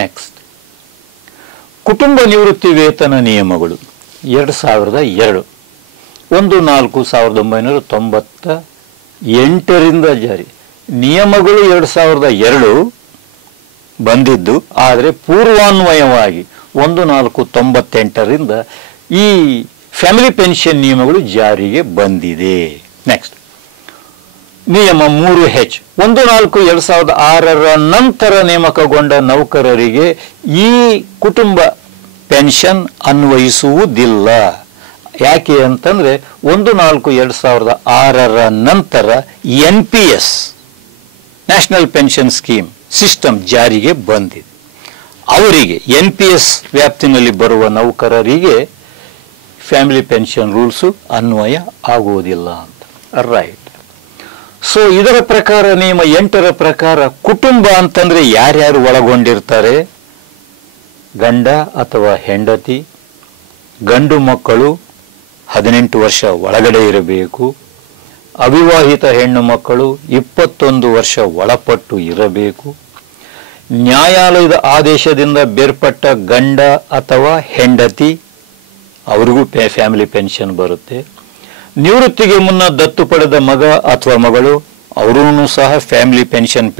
Next, ಕುಟುಂಬ ನಿವೃತ್ತಿ ವೇತನ ನಿಯಮಗಳು 2002 1/4/1998ರಿಂದ ಜಾರಿ. ನಿಯಮಗಳು 2002 ಬಂದಿದ್ದು, ಆದರೆ ಪೂರ್ವಾನ್ವಯವಾಗಿ 1/4/98ರಿಂದ ಈ ಫ್ಯಾಮಿಲಿ ಪೆನ್ಷನ್ ನಿಯಮಗಳು ಜಾರಿಗೆ ಬಂದಿದೆ. ನೆಕ್ಸ್ಟ್, ನಿಯಮ 3H 1/4/2006 ನಂತರ ನೇಮಕಗೊಂಡ ನೌಕರರಿಗೆ ಈ ಕುಟುಂಬ ಪೆನ್ಷನ್ ಅನ್ವಯಿಸುವುದಿಲ್ಲ. ಯಾಕೆ ಅಂತಂದ್ರೆ 1/4/2006 ನಂತರ NPS national pension scheme system ಜಾರಿಗೆ ಬಂದಿದೆ. ಅವರಿಗೆ NPS ವ್ಯಾಪ್ತಿನಲ್ಲಿ ಬರುವ ನೌಕರರಿಗೆ ಫ್ಯಾಮಿಲಿ ಪೆನ್ಷನ್ ರೂಲ್ಸು ಅನ್ವಯ ಆಗುವುದಿಲ್ಲ ಅಂತ. ರೈಟ್. ಸೊ ಇದರ ಪ್ರಕಾರ ನಿಯಮ 8ರ ಪ್ರಕಾರ ಕುಟುಂಬ ಅಂತಂದ್ರೆ ಯಾರ್ಯಾರು ಒಳಗೊಂಡಿರ್ತಾರೆ? ಗಂಡ ಅಥವಾ ಹೆಂಡತಿ, ಗಂಡು ಮಕ್ಕಳು 18 ವರ್ಷ ಒಳಗಡೆ ಇರಬೇಕು, ಅವಿವಾಹಿತ ಹೆಣ್ಣು ಮಕ್ಕಳು 21 ವರ್ಷ ಒಳಪಟ್ಟು ಇರಬೇಕು, ನ್ಯಾಯಾಲಯದ ಆದೇಶದಿಂದ ಬೇರ್ಪಟ್ಟ ಗಂಡ ಅಥವಾ ಹೆಂಡತಿ ಅವರಿಗೂ ಫ್ಯಾಮಿಲಿ ಪೆನ್ಷನ್ ಬರುತ್ತೆ, ನಿವೃತ್ತಿಗೆ ಮುನ್ನ ದತ್ತು ಪಡೆದ ಮಗ ಅಥವಾ ಮಗಳು ಅವರೂ ಸಹ ಫ್ಯಾಮಿಲಿ ಪೆನ್ಷನ್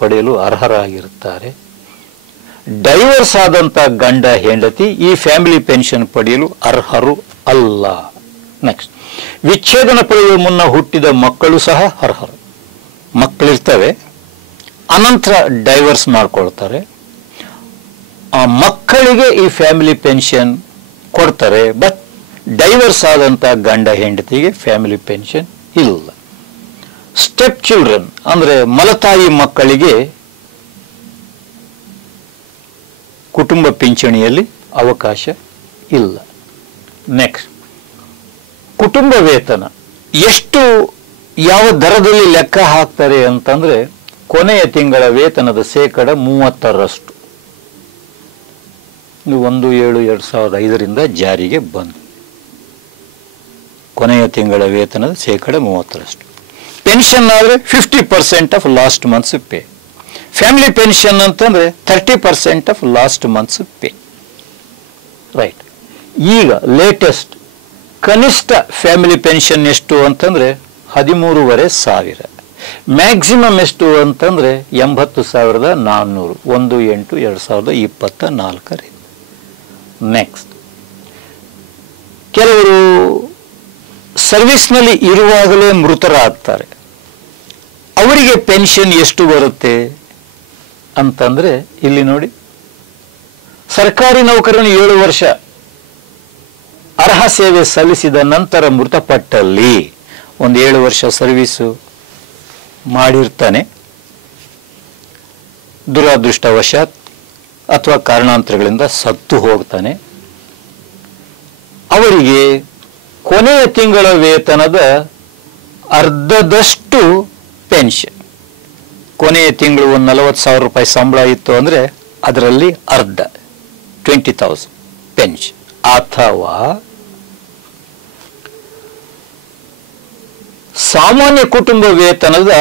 ಪಡೆಯಲು ಅರ್ಹರಾಗಿರುತ್ತಾರೆ. ಡೈವರ್ಸ್ ಆದಂತ ಗಂಡ ಹೆಂಡತಿ ಈ ಫ್ಯಾಮಿಲಿ ಪೆನ್ಷನ್ ಪಡೆಯಲು ಅರ್ಹರು ಅಲ್ಲ. ನೆಕ್ಸ್ಟ್, ವಿಚ್ಛೇದನ ಪಡೆಯುವ ಮುನ್ನ ಹುಟ್ಟಿದ ಮಕ್ಕಳು ಸಹ ಅರ್ಹರು. ಮಕ್ಕಳಿರ್ತವೆ, ಅನಂತರ ಡೈವರ್ಸ್ ಮಾಡ್ಕೊಳ್ತಾರೆ, ಆ ಮಕ್ಕಳಿಗೆ ಈ ಫ್ಯಾಮಿಲಿ ಪೆನ್ಷನ್ ಕೊಡ್ತಾರೆ. ಬಟ್ ಡೈವರ್ಸ್ ಆದಂತ ಗಂಡ ಹೆಂಡತಿಗೆ ಫ್ಯಾಮಿಲಿ ಪೆನ್ಷನ್ ಇಲ್ಲ. ಸ್ಟೆಪ್ ಚಿಲ್ಡ್ರನ್ ಅಂದ್ರೆ ಮಲತಾಯಿ ಮಕ್ಕಳಿಗೆ ಕುಟುಂಬ ಪಿಂಚಣಿಯಲ್ಲಿ ಅವಕಾಶ ಇಲ್ಲ. ನೆಕ್ಸ್ಟ್, ಕುಟುಂಬ ವೇತನ ಎಷ್ಟು ಯಾವ ದರದಲ್ಲಿ ಲೆಕ್ಕ ಹಾಕ್ತಾರೆ ಅಂತಂದ್ರೆ ಕೊನೆಯ ತಿಂಗಳ ವೇತನದ 30% 1/7/2005ರಿಂದ ಜಾರಿಗೆ ಬಂತು. ಕೊನೆಯ ತಿಂಗಳ ವೇತನದ 30%. ಪೆನ್ಷನ್ ಆದರೆ 50% of last months pay. Family pension ಅಂತಂದ್ರೆ 30% of last months pay. Right. ಈಗ ಲೇಟೆಸ್ಟ್ ಕನಿಷ್ಠ ಫ್ಯಾಮಿಲಿ ಪೆನ್ಷನ್ ಎಷ್ಟು ಅಂತಂದ್ರೆ 13,500. ಮ್ಯಾಕ್ಸಿಮಮ್ ಎಷ್ಟು ಅಂತಂದ್ರೆ 80,400 1/8/2024. ನೆಕ್ಸ್ಟ್, ಕೆಲವರು ಸರ್ವಿಸ್ನಲ್ಲಿ ಇರುವಾಗಲೇ ಮೃತರಾಗ್ತಾರೆ. ಅವರಿಗೆ ಪೆನ್ಷನ್ ಎಷ್ಟು ಬರುತ್ತೆ ಅಂತಂದ್ರೆ ಇಲ್ಲಿ ನೋಡಿ, ಸರ್ಕಾರಿ ನೌಕರನು 7 ವರ್ಷ ಅರ್ಹ ಸೇವೆ ಸಲ್ಲಿಸಿದ ನಂತರ ಮೃತಪಟ್ಟಲ್ಲಿ, 7 ವರ್ಷ ಸರ್ವಿಸು ಮಾಡಿರ್ತಾನೆ, ದುರಾದೃಷ್ಟವಶಾತ್ ಅಥವಾ ಕಾರಣಾಂತರಗಳಿಂದ ಸತ್ತು ಹೋಗ್ತಾನೆ, ಅವರಿಗೆ ಕೊನೆಯ ತಿಂಗಳ ವೇತನದ ಅರ್ಧದಷ್ಟು ಪೆನ್ಷನ್. ಕೊನೆಯ ತಿಂಗಳು 40,000 ರೂಪಾಯಿ ಸಂಬಳ ಇತ್ತು ಅಂದ್ರೆ ಅದರಲ್ಲಿ ಅರ್ಧ 20,000 ಪೆನ್ಷನ್. ಅಥವಾ ಸಾಮಾನ್ಯ ಕುಟುಂಬ ವೇತನದ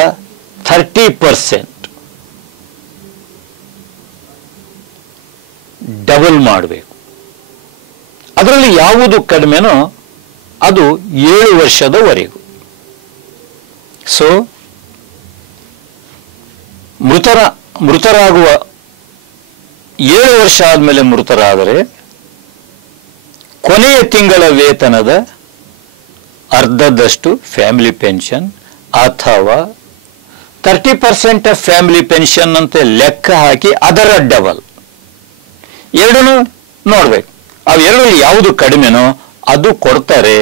30% ಡಬಲ್ ಮಾಡಬೇಕು. ಅದರಲ್ಲಿ ಯಾವುದು ಕಡಿಮೆನೋ ಅದು 7 ವರ್ಷದವರೆಗೂ. ಸೊ ಮೃತರಾಗುವ 7 ವರ್ಷ ಆದಮೇಲೆ ಮೃತರಾದರೆ ಕೊನೆಯ ತಿಂಗಳ ವೇತನದ ಅರ್ಧದಷ್ಟು ಫ್ಯಾಮಿಲಿ ಪೆನ್ಷನ್ ಅಥವಾ 30% ಆಫ್ ಫ್ಯಾಮಿಲಿ ಪೆನ್ಷನ್ ಅಂತ ಲೆಕ್ಕ ಹಾಕಿ ಅದರ ಡಬಲ್. ಎರಡೂ ನೋಡ್ಬೇಕು. ಅವೆರಡರಲ್ಲಿ ಯಾವುದು ಕಡಿಮೆನೋ ಅದು ಕೊಡ್ತಾರೆ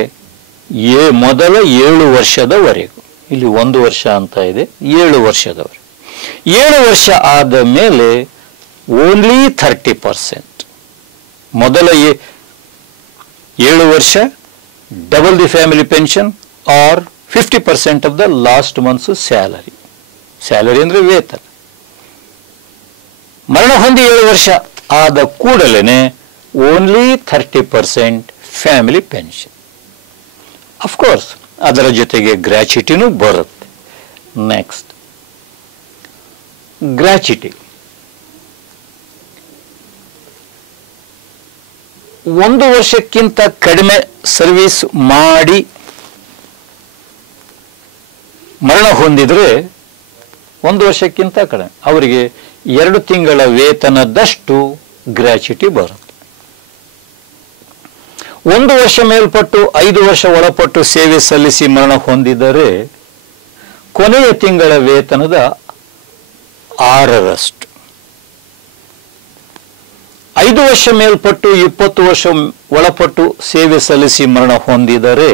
ಮೊದಲ 7 ವರ್ಷದವರೆಗೂ. ಇಲ್ಲಿ 1 ವರ್ಷ ಅಂತ ಇದೆ, 7 ವರ್ಷದವರೆಗೆ. 7 ವರ್ಷ ಆದ ಮೇಲೆ ಓನ್ಲಿ 30%. ಮೊದಲ 7 ವರ್ಷ double the family pension or 50% of the last months salary. Salary ಅಂದ್ರೆ ವೇತನ. ಮರಣ ಹೊಂದಿ 7 ವರ್ಷ ಆದ ಕೂಡಲೇ ಓನ್ಲಿ 30% ಫ್ಯಾಮಿಲಿ ಪೆನ್ಷನ್. ಅಫ್ಕೋರ್ಸ್ ಅದರ ಜೊತೆಗೆ ಗ್ರ್ಯಾಚ್ಯುಟಿನೂ ಬರುತ್ತೆ. ನೆಕ್ಸ್ಟ್, ಗ್ರ್ಯಾಚ್ಯುಟಿ 1 ವರ್ಷಕ್ಕಿಂತ ಕಡಿಮೆ ಸರ್ವಿಸ್ ಮಾಡಿ ಮರಣ ಹೊಂದಿದ್ರೆ 1 ವರ್ಷಕ್ಕಿಂತ ಕಡಿಮೆ ಅವರಿಗೆ 2 ತಿಂಗಳ ವೇತನದಷ್ಟು ಗ್ರ್ಯಾಚ್ಯುಟಿ ಬರುತ್ತೆ. 1 ವರ್ಷ ಮೇಲ್ಪಟ್ಟು 5 ವರ್ಷ ಒಳಪಟ್ಟು ಸೇವೆ ಸಲ್ಲಿಸಿ ಮರಣ ಹೊಂದಿದರೆ ಕೊನೆಯ ತಿಂಗಳ ವೇತನದ 6ರಷ್ಟು. 5 ವರ್ಷ ಮೇಲ್ಪಟ್ಟು 20 ವರ್ಷ ಒಳಪಟ್ಟು ಸೇವೆ ಸಲ್ಲಿಸಿ ಮರಣ ಹೊಂದಿದರೆ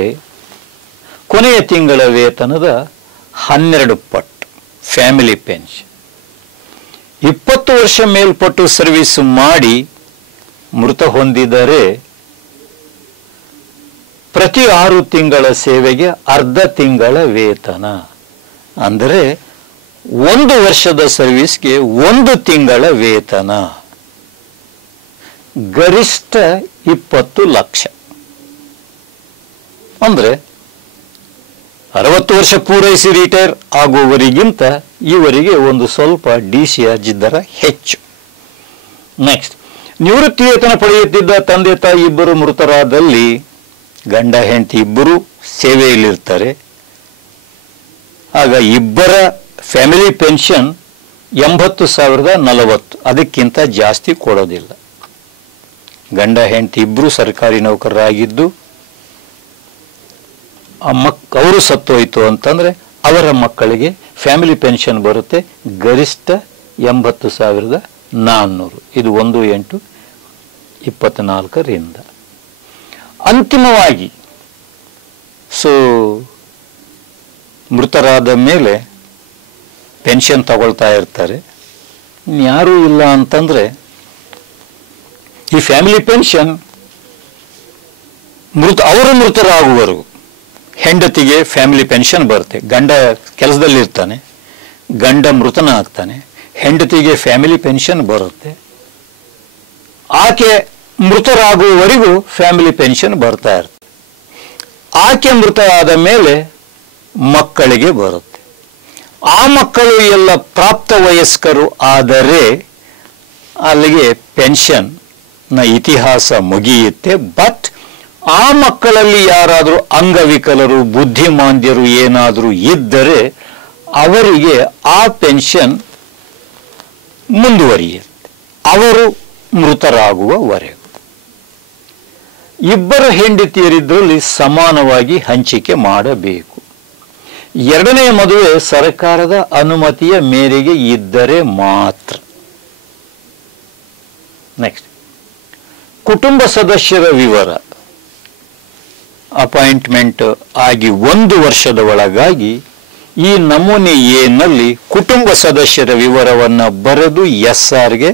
ಕೊನೆಯ ತಿಂಗಳ ವೇತನದ 12 ಪಟ್ಟು ಫ್ಯಾಮಿಲಿ ಪೆನ್ಷನ್. 20 ವರ್ಷ ಮೇಲ್ಪಟ್ಟು ಸರ್ವಿಸ್ ಮಾಡಿ ಮೃತ ಹೊಂದಿದರೆ ಪ್ರತಿ 6 ತಿಂಗಳ ಸೇವೆಗೆ ಅರ್ಧ ತಿಂಗಳ ವೇತನ. ಅಂದರೆ 1 ವರ್ಷದ ಸರ್ವಿಸ್ಗೆ 1 ತಿಂಗಳ ವೇತನ. ಗರಿಷ್ಠ 20 ಲಕ್ಷ. ಅಂದ್ರೆ 60 ವರ್ಷ ಪೂರೈಸಿ ರಿಟೈರ್ ಆಗುವವರಿಗಿಂತ ಇವರಿಗೆ ಒಂದು ಸ್ವಲ್ಪ ಡಿಸ್ಚಾರ್ಜ್ ದರ ಹೆಚ್ಚು. ನೆಕ್ಸ್ಟ್, ನಿವೃತ್ತಿ ವೇತನ ಪಡೆಯುತ್ತಿದ್ದ ತಂದೆ ತಾಯಿ ಇಬ್ಬರು ಮೃತರಾದಲ್ಲಿ ಗಂಡ ಹೆಂಡತಿ ಇಬ್ಬರು ಸೇವೆಯಲ್ಲಿರ್ತಾರೆ. ಆಗ ಇಬ್ಬರ ಫ್ಯಾಮಿಲಿ ಪೆನ್ಷನ್ 80,040, ಅದಕ್ಕಿಂತ ಜಾಸ್ತಿ ಕೊಡೋದಿಲ್ಲ. ಗಂಡ ಹೆಂಡತಿ ಇಬ್ಬರು ಸರ್ಕಾರಿ ನೌಕರರಾಗಿದ್ದು ಅವರು ಸತ್ತೋಯ್ತು ಅಂತಂದ್ರೆ ಅವರ ಮಕ್ಕಳಿಗೆ ಫ್ಯಾಮಿಲಿ ಪೆನ್ಷನ್ ಬರುತ್ತೆ ಗರಿಷ್ಠ 80,400. ಇದು 1/8/24 ಅಂತಿಮವಾಗಿ ಮೃತರಾದ ಮೇಲೆ ಪೆನ್ಷನ್ ತಗೊಳ್ತಾ ಇರ್ತಾರೆ. ಯಾರೂ ಇಲ್ಲ ಅಂತಂದ್ರೆ ಈ ಫ್ಯಾಮಿಲಿ ಪೆನ್ಷನ್ ಅವರು ಮೃತರಾಗುವರು. ಹೆಂಡತಿಗೆ ಫ್ಯಾಮಿಲಿ ಪೆನ್ಷನ್ ಬರುತ್ತೆ. ಗಂಡ ಕೆಲಸದಲ್ಲಿರ್ತಾನೆ, ಗಂಡ ಮೃತನ ಆಗ್ತಾನೆ, ಹೆಂಡತಿಗೆ ಫ್ಯಾಮಿಲಿ ಪೆನ್ಷನ್ ಬರುತ್ತೆ. ಆಕೆ ಮೃತರಾಗುವವರೆಗೂ ಫ್ಯಾಮಿಲಿ ಪೆನ್ಷನ್ ಬರ್ತಾ ಇರುತ್ತೆ. ಆಕೆ ಮೃತ ಆದ ಮೇಲೆ ಮಕ್ಕಳಿಗೆ ಬರುತ್ತೆ. ಆ ಮಕ್ಕಳು ಎಲ್ಲ ಪ್ರಾಪ್ತ ವಯಸ್ಕರು ಆದರೆ ಅಲ್ಲಿಗೆ ಪೆನ್ಷನ್ ನ ಇತಿಹಾಸ ಮುಗಿಯುತ್ತೆ. ಬಟ್ ಆ ಮಕ್ಕಳಲ್ಲಿ ಯಾರಾದರೂ ಅಂಗವಿಕಲರು, ಬುದ್ಧಿಮಾಂದ್ಯರು ಏನಾದರೂ ಇದ್ದರೆ ಅವರಿಗೆ ಆ ಪೆನ್ಷನ್ ಮುಂದುವರಿಯುತ್ತೆ ಅವರು ಮೃತರಾಗುವವರೆಗೂ. ಇಬ್ಬರು ಹೆಂಡತಿಯರಿದ್ರಲ್ಲಿ ಸಮಾನವಾಗಿ ಹಂಚಿಕೆ ಮಾಡಬೇಕು. ಎರಡನೇ ಮದುವೆ ಸರ್ಕಾರದ ಅನುಮತಿಯ ಮೇರೆಗೆ ಇದ್ದರೆ ಮಾತ್ರ. ನೆಕ್ಸ್ಟ್, ಕುಟುಂಬ ಸದಸ್ಯರ ವಿವರ ಅಪಾಯಿಂಟ್ಮೆಂಟ್ ಆಗಿ 1 ವರ್ಷದ ಒಳಗಾಗಿ ಈ ನಮೂನೆ ಎನಲ್ಲಿ ಕುಟುಂಬ ಸದಸ್ಯರ ವಿವರವನ್ನು ಬರೆದು SRಗೆ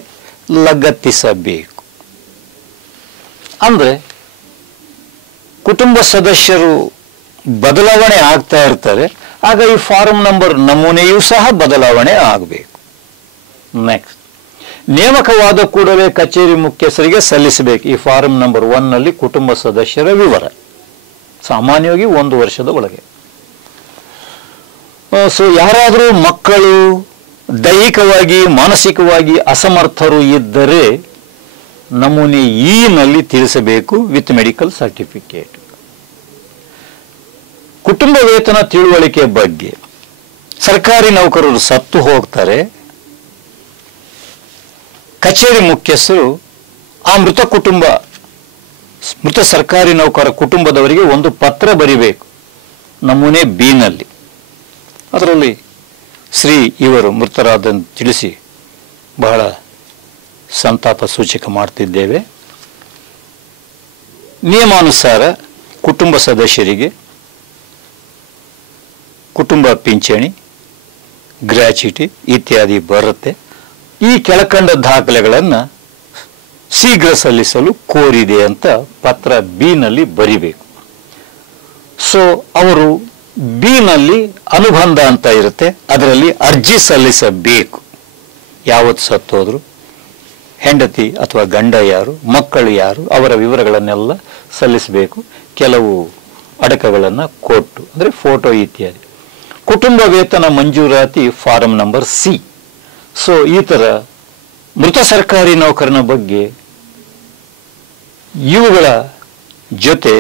ಲಗತ್ತಿಸಬೇಕು. ಅಂದ್ರೆ ಕುಟುಂಬ ಸದಸ್ಯರು ಬದಲಾವಣೆ ಆಗ್ತಾ ಇರ್ತಾರೆ. ಆಗ ಈ ಫಾರಂ ನಂಬರ್ ನಮೂನೆಯೂ ಸಹ ಬದಲಾವಣೆ ಆಗಬೇಕು. ನೆಕ್ಸ್ಟ್, ನೇಮಕವಾದ ಕೂಡಲೇ ಕಚೇರಿ ಮುಖ್ಯಸ್ಥರಿಗೆ ಸಲ್ಲಿಸಬೇಕು. ಈ ಫಾರಂ ನಂಬರ್ 1 ನಲ್ಲಿ ಕುಟುಂಬ ಸದಸ್ಯರ ವಿವರ ಸಾಮಾನ್ಯವಾಗಿ 1 ವರ್ಷದ ಒಳಗೆ. ಯಾರಾದರೂ ಮಕ್ಕಳು ದೈಹಿಕವಾಗಿ ಮಾನಸಿಕವಾಗಿ ಅಸಮರ್ಥರು ಇದ್ದರೆ ನಮೂನೆ ಈ ನಲ್ಲಿ ತಿಳಿಸಬೇಕು ವಿತ್ ಮೆಡಿಕಲ್ ಸರ್ಟಿಫಿಕೇಟ್. ಕುಟುಂಬ ವೇತನ ತಿಳುವಳಿಕೆ ಬಗ್ಗೆ ಸರ್ಕಾರಿ ನೌಕರರು ಸತ್ತು ಹೋಗ್ತಾರೆ. ಕಚೇರಿ ಮುಖ್ಯಸ್ಥರು ಆ ಮೃತ ಸರ್ಕಾರಿ ನೌಕರ ಕುಟುಂಬದವರಿಗೆ ಒಂದು ಪತ್ರ ಬರಿಬೇಕು ನಮೂನೆ ಬಿ ನಲ್ಲಿ. ಅದರಲ್ಲಿ ಶ್ರೀ ಇವರು ಮೃತರಾದಂತೆ ತಿಳಿಸಿ ಬಹಳ ಸಂತಾಪ ಸೂಚಕ ಮಾಡ್ತಿದ್ದೇವೆ. ನಿಯಮಾನುಸಾರ ಕುಟುಂಬ ಸದಸ್ಯರಿಗೆ ಕುಟುಂಬ ಪಿಂಚಣಿ, ಗ್ರ್ಯಾಚ್ಯುಟಿ ಇತ್ಯಾದಿ ಬರುತ್ತೆ. ಈ ಕೆಳಕಂಡ ದಾಖಲೆಗಳನ್ನು ಶೀಘ್ರ ಸಲ್ಲಿಸಲು ಕೋರಿದೆ ಅಂತ ಪತ್ರ ಬಿ ನಲ್ಲಿ ಬರಿಬೇಕು. ಅವರು ಬಿ ನಲ್ಲಿ ಅನುಬಂಧ ಅಂತ ಇರುತ್ತೆ, ಅದರಲ್ಲಿ ಅರ್ಜಿ ಸಲ್ಲಿಸಬೇಕು. ಯಾವತ್ತು ಸತ್ತೋದ್ರು, ಹೆಂಡತಿ ಅಥವಾ ಗಂಡ ಯಾರು, ಮಕ್ಕಳು ಯಾರು, ಅವರ ವಿವರಗಳನ್ನೆಲ್ಲ ಸಲ್ಲಿಸಬೇಕು. ಕೆಲವು ಅಡಕಗಳನ್ನು ಕೊಟ್ಟು ಅಂದರೆ ಫೋಟೋ ಇತ್ಯಾದಿ. ಕುಟುಂಬ ವೇತನ ಮಂಜೂರಾತಿ ಫಾರಂ ನಂಬರ್ ಸಿ. ಈ ಥರ ಮೃತ ಸರ್ಕಾರಿ ನೌಕರನ ಬಗ್ಗೆ ಇವುಗಳ ಜೊತೆ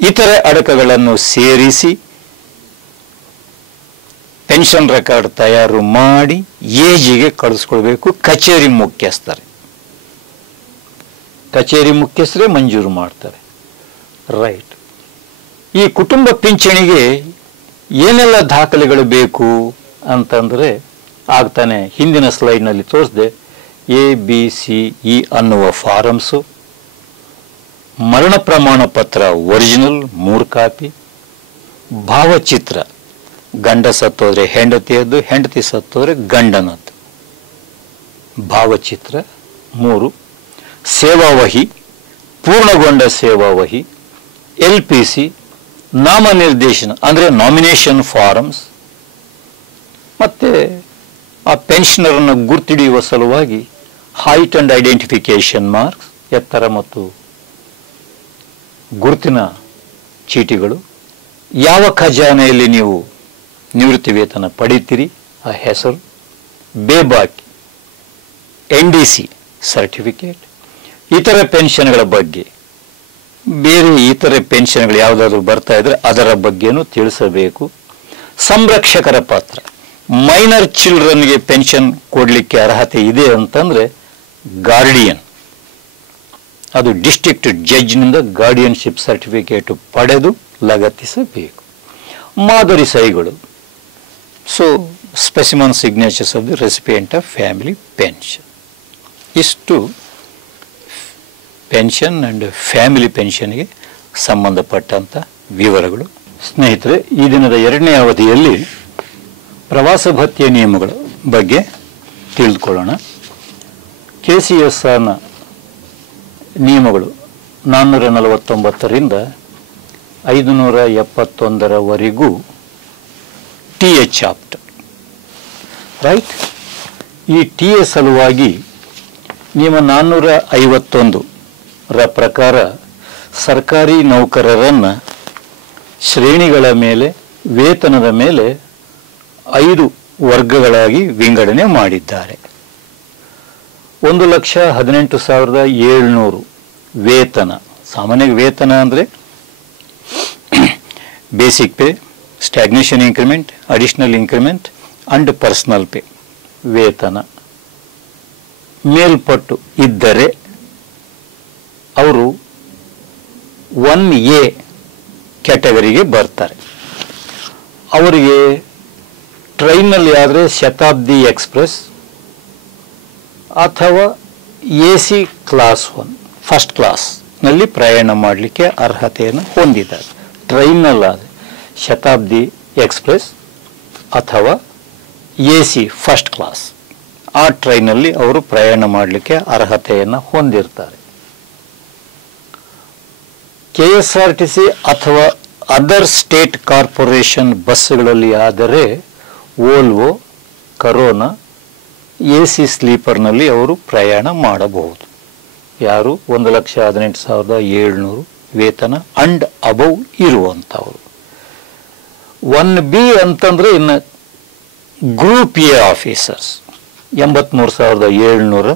ಇತರೆ ಅಡಕಗಳನ್ನು ಸೇರಿಸಿ ಪೆನ್ಷನ್ ರೆಕಾರ್ಡ್ ತಯಾರು ಮಾಡಿ ಏಜಿಗೆ ಕಳಿಸ್ಕೊಳ್ಬೇಕು. ಕಚೇರಿ ಮುಖ್ಯಸ್ಥರೇ ಮಂಜೂರು ಮಾಡ್ತಾರೆ. ರೈಟ್. ಈ ಕುಟುಂಬ ಪಿಂಚಣಿಗೆ ಏನೆಲ್ಲ ದಾಖಲೆಗಳು ಬೇಕು ಅಂತಂದರೆ ಆಗ್ತಾನೆ ಹಿಂದಿನ ಸ್ಲೈಡ್ನಲ್ಲಿ ತೋರಿಸಿದೆ. ABCE ಅನ್ನುವ ಫಾರಮ್ಸು, ಮರಣ ಪ್ರಮಾಣ ಪತ್ರ ಒರಿಜಿನಲ್ 3 ಕಾಪಿ, ಭಾವಚಿತ್ರ, ಗಂಡ ಸತ್ತೋದ್ರೆ ಹೆಂಡತಿಯದ್ದು, ಹೆಂಡತಿ ಸತ್ತೋದ್ರೆ ಗಂಡನದ್ದು, ಭಾವಚಿತ್ರ 3, ಸೇವಾವಹಿ, ಪೂರ್ಣಗೊಂಡ ಸೇವಾವಹಿ, LPC, ನಾಮನಿರ್ದೇಶನ ಅಂದರೆ ನಾಮಿನೇಷನ್ ಫಾರಮ್ಸ್, ಮತ್ತೆ ಆ ಪೆನ್ಷನರನ್ನು ಗುರ್ತಿಡಿಯುವ ಸಲುವಾಗಿ ಹೈಟ್ ಅಂಡ್ ಐಡೆಂಟಿಫಿಕೇಶನ್ ಮಾರ್ಕ್ಸ್, ಎತ್ತರ ಮತ್ತು ಗುರುತಿನ ಚೀಟಿಗಳು, ಯಾವ ಖಜಾನೆಯಲ್ಲಿ ನೀವು ನಿವೃತ್ತಿ ವೇತನ ಪಡೀತೀರಿ ಆ ಹೆಸರು, ಬೇಬಾಕಿ, NDC ಸರ್ಟಿಫಿಕೇಟ್, ಇತರ ಪೆನ್ಷನ್ಗಳ ಬಗ್ಗೆ, ಬೇರೆ ಇತರೆ ಪೆನ್ಷನ್ಗಳು ಯಾವುದಾದ್ರೂ ಬರ್ತಾ ಇದ್ರೆ ಅದರ ಬಗ್ಗೆನೂ ತಿಳಿಸಬೇಕು. ಸಂರಕ್ಷಕರ ಪಾತ್ರ, ಮೈನರ್ ಚಿಲ್ಡ್ರನ್ಗೆ ಪೆನ್ಷನ್ ಕೊಡಲಿಕ್ಕೆ ಅರ್ಹತೆ ಇದೆ ಅಂತಂದ್ರೆ ಗಾರ್ಡಿಯನ್, ಅದು ಡಿಸ್ಟ್ರಿಕ್ಟ್ ಜಡ್ಜ್ನಿಂದ ಗಾರ್ಡಿಯನ್ಶಿಪ್ ಸರ್ಟಿಫಿಕೇಟ್ ಪಡೆದು ಲಗತ್ತಿಸಬೇಕು. ಮಾದರಿ ಸಹಿಗಳು, so specimen signatures of the recipient of family pension. ಇಷ್ಟು ಪೆನ್ಷನ್ ಆ್ಯಂಡ್ ಫ್ಯಾಮಿಲಿ ಪೆನ್ಷನ್ಗೆ ಸಂಬಂಧಪಟ್ಟಂಥ ವಿವರಗಳು. ಸ್ನೇಹಿತರೆ, ಈ ದಿನದ 2ನೇ ಅವಧಿಯಲ್ಲಿ ಪ್ರವಾಸ ಭತ್ಯೆ ನಿಯಮಗಳ ಬಗ್ಗೆ ತಿಳಿದುಕೊಳ್ಳೋಣ. KCSRನ ನಿಯಮಗಳು 449ರಿಂದ 571ರವರೆಗೂ TA ಚಾಪ್ಟರ್. ರೈಟ್. ಈ TA ಸಲುವಾಗಿ ನಿಯಮ 451ರ ಪ್ರಕಾರ ಸರ್ಕಾರಿ ನೌಕರರನ್ನು ಶ್ರೇಣಿಗಳ ಮೇಲೆ, ವೇತನದ ಮೇಲೆ 5 ವರ್ಗಗಳಾಗಿ ವಿಂಗಡಣೆ ಮಾಡಿದ್ದಾರೆ. 1,18,700 ವೇತನ, ಸಾಮಾನ್ಯ ವೇತನ ಅಂದರೆ basic pay, stagnation increment, additional increment and personal pay ವೇತನ ಮೇಲ್ಪಟ್ಟು ಇದ್ದರೆ ಅವರು 1A ಕ್ಯಾಟಗರಿಗೆ ಬರ್ತಾರೆ. ಅವರಿಗೆ ಟ್ರೈನ್ನಲ್ಲಿ ಆದರೆ ಶತಾಬ್ದಿ ಎಕ್ಸ್ಪ್ರೆಸ್ ಅಥವಾ AC ಕ್ಲಾಸ್ 1 ಫಸ್ಟ್ ಕ್ಲಾಸ್ನಲ್ಲಿ ಪ್ರಯಾಣ ಮಾಡಲಿಕ್ಕೆ ಅರ್ಹತೆಯನ್ನು ಹೊಂದಿದ್ದಾರೆ. ಟ್ರೈನ್ನಲ್ಲಾದರೆ ಶತಾಬ್ದಿ ಎಕ್ಸ್ಪ್ರೆಸ್ ಅಥವಾ AC ಫಸ್ಟ್ ಕ್ಲಾಸ್, ಆ ಟ್ರೈನಲ್ಲಿ ಅವರು ಪ್ರಯಾಣ ಮಾಡಲಿಕ್ಕೆ ಅರ್ಹತೆಯನ್ನು ಹೊಂದಿರ್ತಾರೆ. KSRTC ಅಥವಾ ಅದರ್ ಸ್ಟೇಟ್ ಕಾರ್ಪೊರೇಷನ್ ಬಸ್ಗಳಲ್ಲಿ ಆದರೆ ವೋಲ್ವೋ, ಕರೋನಾ, AC ಸ್ಲೀಪರ್ನಲ್ಲಿ ಅವರು ಪ್ರಯಾಣ ಮಾಡಬಹುದು. ಯಾರು 1,18,700 ವೇತನ ಅಂಡ್ ಅಬೌವ್ ಇರುವಂಥವರು. 1B ಅಂತಂದರೆ ಇನ್ನು ಗ್ರೂಪ್ A ಆಫೀಸರ್ಸ್ 83,700,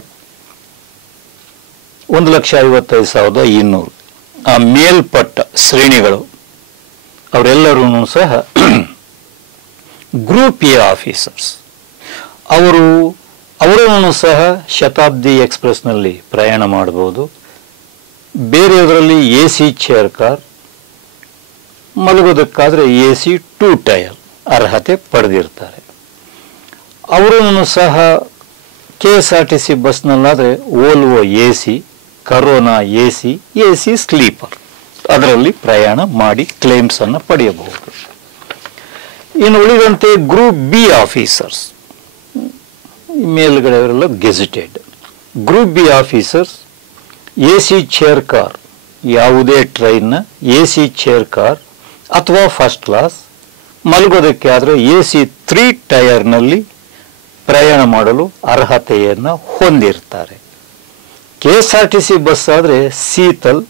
1,55,200 ಆ ಮೇಲ್ಪಟ್ಟ ಶ್ರೇಣಿಗಳು ಅವರೆಲ್ಲರೂ ಸಹ ಗ್ರೂಪ್ A ಆಫೀಸರ್ಸ್. ಅವರನ್ನು ಸಹ ಶತಾಬ್ದಿ ಎಕ್ಸ್ಪ್ರೆಸ್ನಲ್ಲಿ ಪ್ರಯಾಣ ಮಾಡಬಹುದು. ಬೇರೆಯವರಲ್ಲಿ AC ಚೇರ್ ಕಾರ್, ಮಲಗೋದಕ್ಕಾದರೆ AC 2 ಟೈರ್ ಅರ್ಹತೆ ಪಡೆದಿರ್ತಾರೆ. ಅವರನ್ನು ಸಹ KSRTC ಬಸ್ನಲ್ಲಾದರೆ Volvo AC, Corona AC sleeper ಅದರಲ್ಲಿ ಪ್ರಯಾಣ ಮಾಡಿ ಕ್ಲೇಮ್ಸ್ ಅನ್ನು ಪಡೆಯಬಹುದು. ಇನ್ನು ಉಳಿದಂತೆ ಗ್ರೂಪ್ B ಆಫೀಸರ್ಸ್, ಮೇಲ್ಗಡೆಯವರೆಲ್ಲ gazetted. Group B officers AC chair car, ಯಾವುದೇ ಟ್ರೈನ್ನ AC ಚೇರ್ ಕಾರ್ ಅಥವಾ ಫಸ್ಟ್ ಕ್ಲಾಸ್, ಮಲಗೋದಕ್ಕೆ ಆದರೆ AC 3 ಟೈರ್ನಲ್ಲಿ ಪ್ರಯಾಣ ಮಾಡಲು ಅರ್ಹತೆಯನ್ನು ಹೊಂದಿರ್ತಾರೆ. KSRTC ಬಸ್ ಆದರೆ ಶೀತಲ್,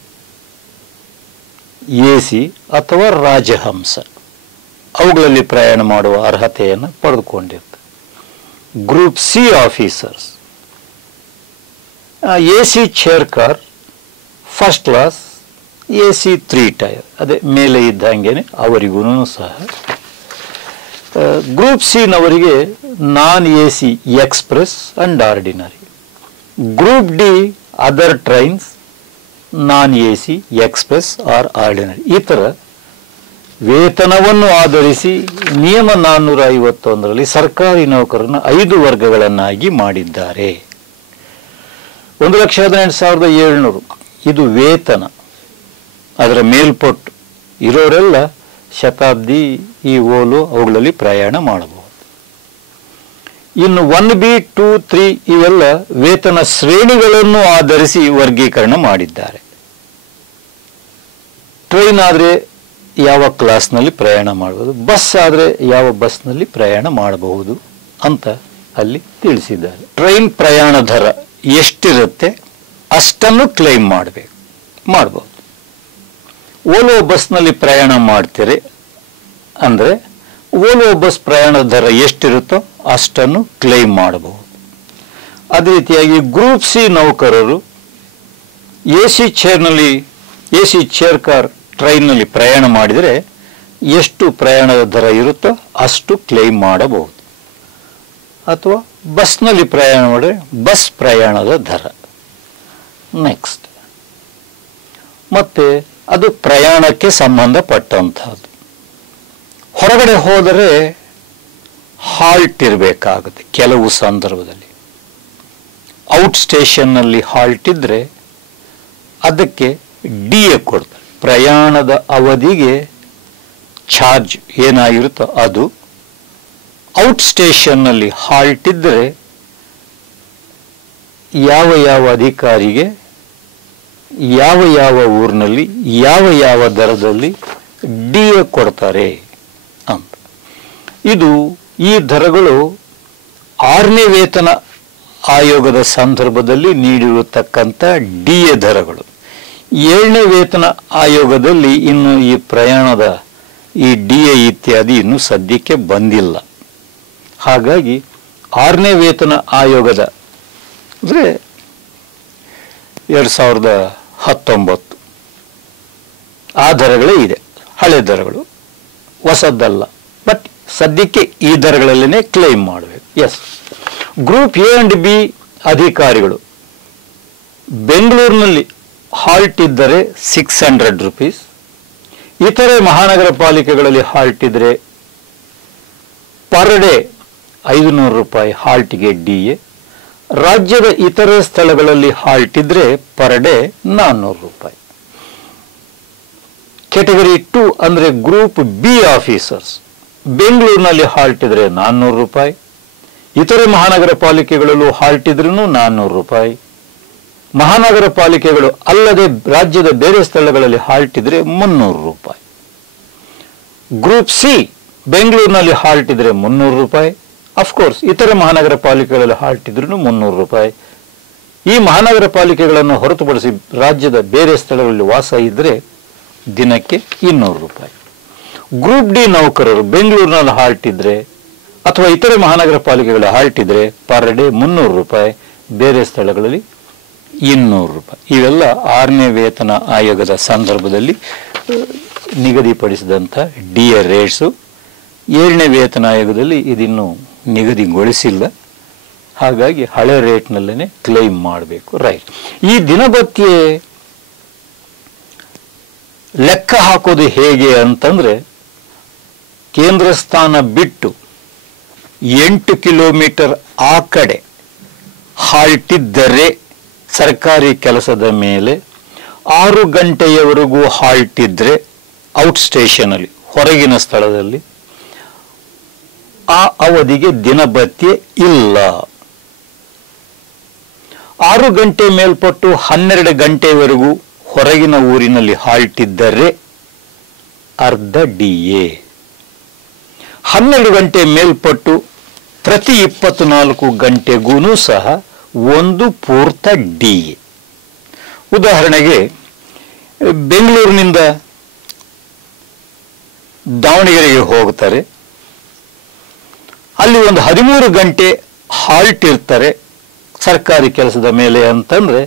AC ಅಥವಾ ರಾಜಹಂಸ ಅವುಗಳಲ್ಲಿ ಪ್ರಯಾಣ ಮಾಡುವ ಅರ್ಹತೆಯನ್ನು ಪಡೆದುಕೊಂಡಿರ್ತಾರೆ. Group C officers AC chair car, first class AC 3 tier, ಅದೇ ಮೇಲೆ ಇದ್ದಂಗೆನೆ ಅವರಿಗೂ ಸಹ. ಗ್ರೂಪ್ ಸಿನವರಿಗೆ non AC express and ordinary. Group D other trains non AC express or ordinary. ಈ ಥರ ವೇತನವನ್ನು ಆಧರಿಸಿ ನಿಯಮ 451ರಲ್ಲಿ ಸರ್ಕಾರಿ ನೌಕರರನ್ನು 5 ವರ್ಗಗಳನ್ನಾಗಿ ಮಾಡಿದ್ದಾರೆ. 1,18,700 ಇದು ವೇತನ. ಅದರ ಮೇಲ್ಪಟ್ಟು ಇರೋರೆಲ್ಲ ಶತಾಬ್ದಿ, ಈ ಓಲು ಅವುಗಳಲ್ಲಿ ಪ್ರಯಾಣ ಮಾಡಬಹುದು. ಇನ್ನು 1B 2 3 ಇವೆಲ್ಲ ವೇತನ ಶ್ರೇಣಿಗಳನ್ನು ಆಧರಿಸಿ ವರ್ಗೀಕರಣ ಮಾಡಿದ್ದಾರೆ. ಟ್ರೈನ್ ಆದರೆ ಯಾವ ಕ್ಲಾಸ್ನಲ್ಲಿ ಪ್ರಯಾಣ ಮಾಡಬಹುದು, ಬಸ್ ಆದರೆ ಯಾವ ಬಸ್ನಲ್ಲಿ ಪ್ರಯಾಣ ಮಾಡಬಹುದು ಅಂತ ಅಲ್ಲಿ ತಿಳಿಸಿದ್ದಾರೆ. ಟ್ರೈನ್ ಪ್ರಯಾಣ ದರ ಎಷ್ಟಿರುತ್ತೆ ಅಷ್ಟನ್ನು ಕ್ಲೈಮ್ ಮಾಡಬಹುದು. ಓಲೋ ಬಸ್ನಲ್ಲಿ ಪ್ರಯಾಣ ಮಾಡ್ತೀರಿ ಅಂದರೆ ಓಲೋ ಬಸ್ ಪ್ರಯಾಣ ದರ ಎಷ್ಟಿರುತ್ತೋ ಅಷ್ಟನ್ನು ಕ್ಲೈಮ್ ಮಾಡಬಹುದು. ಅದೇ ರೀತಿಯಾಗಿ ಗ್ರೂಪ್ ಸಿ ನೌಕರರು AC ಚೇರ್ ಕಾರ್ ಟ್ರೈನ್ನಲ್ಲಿ ಪ್ರಯಾಣ ಮಾಡಿದರೆ ಎಷ್ಟು ಪ್ರಯಾಣದ ದರ ಇರುತ್ತೋ ಅಷ್ಟು ಕ್ಲೈಮ್ ಮಾಡಬಹುದು. ಅಥವಾ ಬಸ್ನಲ್ಲಿ ಪ್ರಯಾಣ ಮಾಡಿದರೆ ಬಸ್ ಪ್ರಯಾಣದ ದರ. ನೆಕ್ಸ್ಟ್ ಮತ್ತೆ ಅದು ಪ್ರಯಾಣಕ್ಕೆ ಸಂಬಂಧಪಟ್ಟಂತಹದ್ದು. ಹೊರಗಡೆ ಹೋದರೆ ಹಾಲ್ಟ್ ಇರಬೇಕಾಗುತ್ತೆ. ಕೆಲವು ಸಂದರ್ಭದಲ್ಲಿ ಔಟ್ ಸ್ಟೇಷನ್ನಲ್ಲಿ ಹಾಲ್ಟ್ ಇದ್ರೆ ಅದಕ್ಕೆ DA ಕೊಡ್ತಾರೆ. ಪ್ರಯಾಣದ ಅವಧಿಗೆ ಚಾರ್ಜ್ ಏನಾಗಿರುತ್ತೋ ಅದು. ಔಟ್ ಸ್ಟೇಷನ್ನಲ್ಲಿ ಹಾಲ್ಟ್ ಇದ್ದರೆ ಯಾವ ಅಧಿಕಾರಿಗೆ ಯಾವ ಊರಿನಲ್ಲಿ ಯಾವ ದರದಲ್ಲಿ DA ಕೊಡ್ತಾರೆ ಅಂತ. ಈ ದರಗಳು 6ನೇ ವೇತನ ಆಯೋಗದ ಸಂದರ್ಭದಲ್ಲಿ ನೀಡಿರತಕ್ಕಂಥ DA ದರಗಳು. 7ನೇ ವೇತನ ಆಯೋಗದಲ್ಲಿ ಇನ್ನು ಈ ಪ್ರಯಾಣದ ಈ DA ಇತ್ಯಾದಿ ಇನ್ನು ಸದ್ಯಕ್ಕೆ ಬಂದಿಲ್ಲ. ಹಾಗಾಗಿ 6ನೇ ವೇತನ ಆಯೋಗದ ಅಂದರೆ 2019 ಆ ದರಗಳೇ ಇದೆ. ಹಳೆ ದರಗಳು, ಹೊಸದಲ್ಲ. ಬಟ್ ಸದ್ಯಕ್ಕೆ ಈ ದರಗಳಲ್ಲೇ ಕ್ಲೈಮ್ ಮಾಡಬೇಕು. Yes, group A and B ಅಧಿಕಾರಿಗಳು ಬೆಂಗಳೂರಿನಲ್ಲಿ ಹಾಲ್ಟ್ ಇದ್ದರೆ 600 ರೂಪೀಸ್. ಇತರೆ ಮಹಾನಗರ ಪಾಲಿಕೆಗಳಲ್ಲಿ ಹಾಲ್ಟ್ ಇದ್ದರೆ ಪರ್ ಡೇ 500 ರೂಪಾಯಿ ಹಾಲ್ಟ್ಗೆ DA. ರಾಜ್ಯದ ಇತರೆ ಸ್ಥಳಗಳಲ್ಲಿ ಹಾಲ್ಟ್ ಇದ್ರೆ ಪರ್ ಡೇ 400 ರೂಪಾಯಿ. ಕ್ಯಾಟಗರಿ 2 ಅಂದ್ರೆ ಗ್ರೂಪ್ B ಆಫೀಸರ್ಸ್ ಬೆಂಗಳೂರಿನಲ್ಲಿ ಹಾಲ್ಟ್ ಇದ್ರೆ 400 ರೂಪಾಯಿ. ಇತರೆ ಮಹಾನಗರ ಪಾಲಿಕೆಗಳಲ್ಲೂ ಹಾಲ್ಟ್ ಇದ್ರೂ 400 ರೂಪಾಯಿ. ಮಹಾನಗರ ಪಾಲಿಕೆಗಳು ಅಲ್ಲದೆ ರಾಜ್ಯದ ಬೇರೆ ಸ್ಥಳಗಳಲ್ಲಿ ಹಾಲ್ಟ್ ಇದ್ರೆ 300 ರೂಪಾಯಿ. ಗ್ರೂಪ್ ಸಿ ಬೆಂಗಳೂರಿನಲ್ಲಿ ಹಾಲ್ಟ್ ಇದ್ರೆ 300 ರೂಪಾಯಿ. ಅಫ್ಕೋರ್ಸ್ ಇತರ ಮಹಾನಗರ ಪಾಲಿಕೆಗಳಲ್ಲಿ ಹಾಲ್ಟ್ ಇದ್ರೂ 300 ರೂಪಾಯಿ. ಈ ಮಹಾನಗರ ಪಾಲಿಕೆಗಳನ್ನು ಹೊರತುಪಡಿಸಿ ರಾಜ್ಯದ ಬೇರೆ ಸ್ಥಳಗಳಲ್ಲಿ ವಾಸ ಇದ್ರೆ ದಿನಕ್ಕೆ 200 ರೂಪಾಯಿ. ಗ್ರೂಪ್ ಡಿ ನೌಕರರು ಬೆಂಗಳೂರಿನಲ್ಲಿ ಹಾಲ್ಟ್ ಇದ್ರೆ ಅಥವಾ ಇತರೆ ಮಹಾನಗರ ಪಾಲಿಕೆಗಳ ಹಾಲ್ಟ್ ಇದ್ರೆ ಪರ್ ಡೇ 300 ರೂಪಾಯಿ, ಬೇರೆ ಸ್ಥಳಗಳಲ್ಲಿ 200 ರೂಪಾಯಿ. ಇವೆಲ್ಲ 6ನೇ ವೇತನ ಆಯೋಗದ ಸಂದರ್ಭದಲ್ಲಿ ನಿಗದಿಪಡಿಸಿದಂಥ DA ರೇಟ್ಸು. 7ನೇ ವೇತನ ಆಯೋಗದಲ್ಲಿ ಇದಿನ್ನೂ ನಿಗದಿಗೊಳಿಸಿಲ್ಲ. ಹಾಗಾಗಿ ಹಳೆ ರೇಟ್ನಲ್ಲೇ ಕ್ಲೈಮ್ ಮಾಡಬೇಕು. ರೈಟ್. ಈ ದಿನಭತ್ಯೆ ಲೆಕ್ಕ ಹಾಕೋದು ಹೇಗೆ ಅಂತಂದ್ರೆ, ಕೇಂದ್ರ ಸ್ಥಾನ ಬಿಟ್ಟು 8 ಕಿಲೋಮೀಟರ್ ಆ ಕಡೆ ಹಾಲ್ಟ್ ಇದ್ದರೆ ಸರ್ಕಾರಿ ಕೆಲಸದ ಮೇಲೆ 6 ಗಂಟೆಯವರೆಗೂ ಹಾಲ್ಟ್ ಇದ್ರೆ ಔಟ್ ಸ್ಟೇಷನಲ್ಲಿ ಹೊರಗಿನ ಸ್ಥಳದಲ್ಲಿ ಆ ಅವಧಿಗೆ ದಿನಭತ್ಯೆ ಇಲ್ಲ. 6 ಗಂಟೆ ಮೇಲ್ಪಟ್ಟು 12 ಗಂಟೆವರೆಗೂ ಹೊರಗಿನ ಊರಿನಲ್ಲಿ ಹಾಲ್ಟ್ ಇದ್ದರೆ ಅರ್ಧ DA. 12 ಗಂಟೆ ಮೇಲ್ಪಟ್ಟು ಪ್ರತಿ 24 ಗಂಟೆಗೂ ಸಹ 1 ಪೂರ್ತ DA. ಉದಾಹರಣೆಗೆ ಬೆಂಗಳೂರಿನಿಂದ ದಾವಣಗೆರೆಗೆ ಹೋಗ್ತಾರೆ, ಅಲ್ಲಿ ಒಂದು 13 ಗಂಟೆ ಹಾಲ್ಟ್ ಇರ್ತಾರೆ ಸರ್ಕಾರಿ ಕೆಲಸದ ಮೇಲೆ ಅಂತಂದ್ರೆ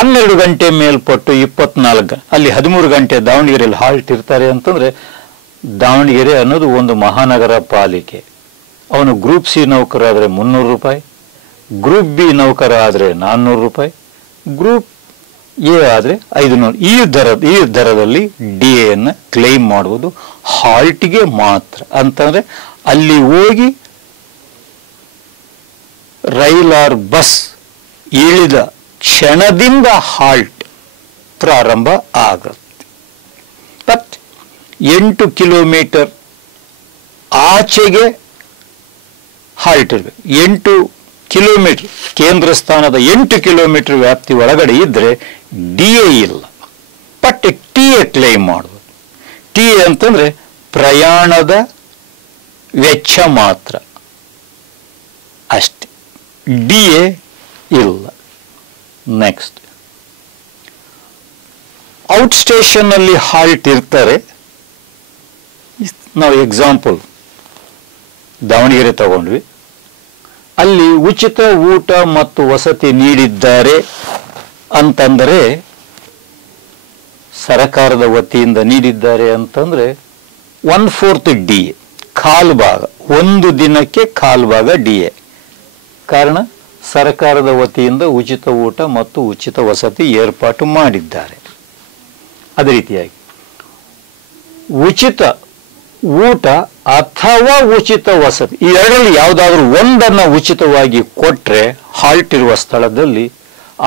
12 ಗಂಟೆ ಮೇಲ್ಪಟ್ಟು 24 ಅಲ್ಲಿ 13 ಗಂಟೆ ದಾವಣಗೆರೆಯಲ್ಲಿ ಹಾಲ್ಟ್ ಇರ್ತಾರೆ ಅಂತಂದ್ರೆ ದಾವಣಗೆರೆ ಅನ್ನೋದು ಒಂದು ಮಹಾನಗರ ಪಾಲಿಕೆ. ಅವನು ಗ್ರೂಪ್ ಸಿ ನೌಕರ ಆದರೆ 300 ರೂಪಾಯಿ, ಗ್ರೂಪ್ ಬಿ ನೌಕರ ಆದರೆ 400 ರೂಪಾಯಿ, ಗ್ರೂಪ್ ಎ ಆದರೆ 500. ಈ ದರದಲ್ಲಿ ಡಿ ಎನ್ನು ಕ್ಲೈಮ್ ಮಾಡುವುದು ಹಾಲ್ಟ್ಗೆ ಮಾತ್ರ. ಅಂತಂದ್ರೆ ಅಲ್ಲಿ ಹೋಗಿ ರೈಲ್ ಆರ್ ಬಸ್ ಇಳಿದ ಕ್ಷಣದಿಂದ ಹಾಲ್ಟ್ ಪ್ರಾರಂಭ ಆಗುತ್ತೆ. ಬಟ್ 8 ಕಿಲೋಮೀಟರ್ ಆಚೆಗೆ ಹಾಲ್ಟ್ ಇರಬೇಕು. 8 ಕಿಲೋಮೀಟರ್ ಕೇಂದ್ರ ಸ್ಥಾನದ 8 ಕಿಲೋಮೀಟರ್ ವ್ಯಾಪ್ತಿ ಒಳಗಡೆ ಇದ್ರೆ ಡಿ ಎ ಇಲ್ಲ, ಬಟ್ ಟಿ ಎ ಕ್ಲೈಮ್ ಮಾಡುವುದು. ಟಿ ಎ ಅಂತಂದ್ರೆ ಪ್ರಯಾಣದ ವೆಚ್ಚ ಮಾತ್ರ ಅಷ್ಟೆ, ಡಿ ಎ ಇಲ್ಲ. ನೆಕ್ಸ್ಟ್, ಔಟ್ ಸ್ಟೇಷನ್ ಅಲ್ಲಿ ಹಾಲ್ಟ್ ಇರ್ತಾರೆ. ನಾವು ಎಕ್ಸಾಂಪಲ್ ದಾವಣಗೆರೆ ತಗೊಂಡ್ವಿ, ಅಲ್ಲಿ ಉಚಿತ ಊಟ ಮತ್ತು ವಸತಿ ನೀಡಿದ್ದಾರೆ ಅಂತಂದರೆ ಸರಕಾರದ ವತಿಯಿಂದ ನೀಡಿದ್ದಾರೆ ಅಂತಂದ್ರೆ 1/4 ಡಿ ಎ, ಕಾಲು ಭಾಗ, ಒಂದು ದಿನಕ್ಕೆ ಕಾಲು ಭಾಗ ಡಿ ಎ. ಕಾರಣ ಸರ್ಕಾರದ ವತಿಯಿಂದ ಉಚಿತ ಊಟ ಮತ್ತು ಉಚಿತ ವಸತಿ ಏರ್ಪಾಟು ಮಾಡಿದ್ದಾರೆ. ಅದೇ ರೀತಿಯಾಗಿ ಉಚಿತ ಊಟ ಅಥವಾ ಉಚಿತ ವಸತಿ ಈ ಎರಡರಲ್ಲಿ ಯಾವುದಾದ್ರೂ ಒಂದನ್ನು ಉಚಿತವಾಗಿ ಕೊಟ್ರೆ ಹಾಲ್ಟ್ ಇರುವ ಸ್ಥಳದಲ್ಲಿ